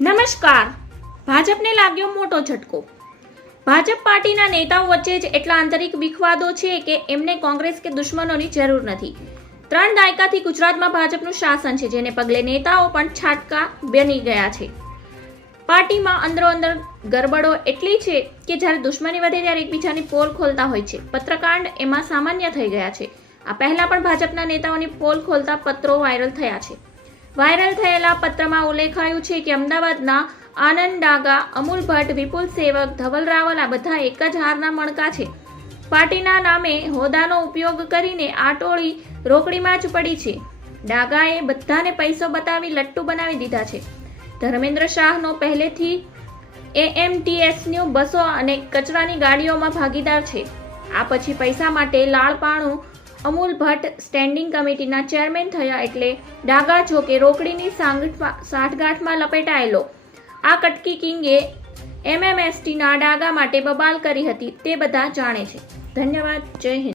નમસ્કાર. ભાજપને લાગ્યો મોટો ઝટકો. ભાજપ પાર્ટીના નેતાઓ વચ્ચે જ એટલા આંતરિક વિખવાદો છે કે એમને કોંગ્રેસ કે દુશ્મનોની જરૂર નથી. 3 દાયકાથી ગુજરાતમાં ભાજપનું શાસન છે, જેને પગલે નેતાઓ પણ છાટકા બની ગયા છે. પાર્ટીમાં અંદરોઅંદર ગરબડો એટલી છે કે જ્યારે દુશ્મની વધે ત્યારે એકબીજાની પોલ ખોલતા હોય છે. પત્રકાંડ એમાં સામાન્ય થઈ ગયા છે. આ પહેલા પણ ભાજપના નેતાઓની પોલ ખોલતા પત્રો વાયરલ થયા છે. વાયરલ થયેલા પત્રમાં ઉલ્લેખાયું છે કે અમદાવાદના આનંદ ડાગા, અમૂલ ભટ્ટ, વિપુલ સેવક, ધવલ રાવલ આ બધા એક જ હારના મણકા છે. પાર્ટીના નામે હોદ્દાનો ઉપયોગ કરીને આ ટોળી રોકડીમાં જ પડી છે. ડાગાએ બધાને પૈસો બતાવી લટ્ટુ બનાવી દીધા છે. ધર્મેન્દ્ર શાહનો પહેલેથી એએમટીએસની બસો અને કચરાની ગાડીઓમાં ભાગીદાર છે. આ પછી પૈસા માટે લાળપાણું અમૂલ ભટ્ટ સ્ટેન્ડિંગ કમિટીના ચેરમેન થયા એટલે ડાગા જોકે રોકડીની સાંઠગાંઠમાં લપેટાયેલો. આ કટકી કિંગે એમએમએસટીના ડાગા માટે બબાલ કરી હતી તે બધા જાણે છે. ધન્યવાદ. જય હિન્દ.